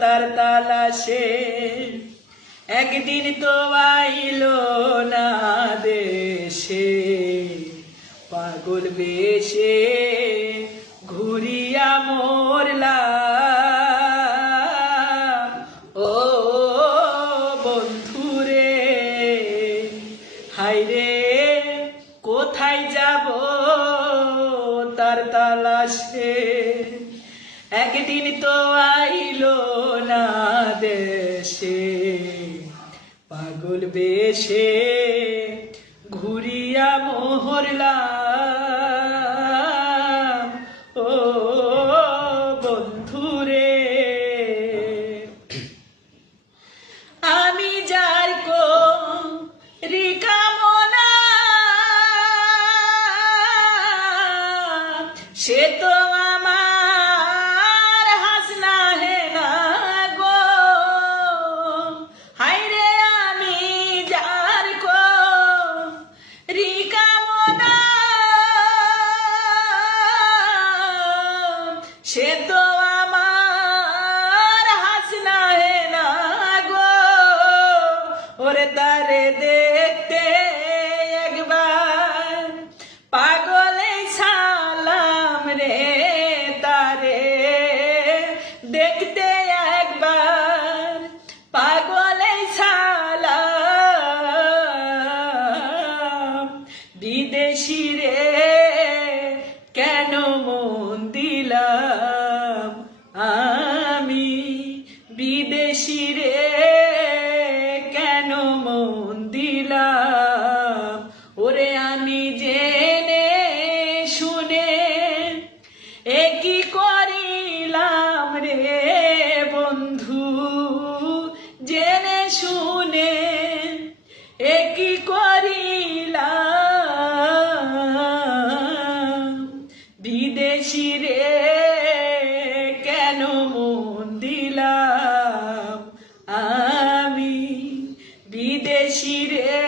তার তালাশে, একদিন তো আইলো না দেশে, পাগল বেশে ঘুরিয়া মরলাম। ও বন্ধুরে, হায়রে কোথায় যাব তার তালাশে, একদিন তো আইলো না দেশে, পাগল বেশে ঘুরিয়া মরলাম। ও বন্ধুরে, আমি যার কামনা সে তো আমার হাসনা হে না গো, হায়রে আমি যার কামনা সে তো আমার হাসনা হে না গো, ওরে তারে দেখতে একবার পাগলে সালাম রে, তারে দেখতে একবার পাগলে সালাম। বিদেশি রে কেন মন দিলাম আমি, বিদেশি রে কেন মন দিলাম, ওরে আমি জেনে শুনে একই করিলাম রে বন্ধু, জেনে শুনে একই করিলাম। বিদেশি রে কেন মন দিলাম আমি, বিদেশি রে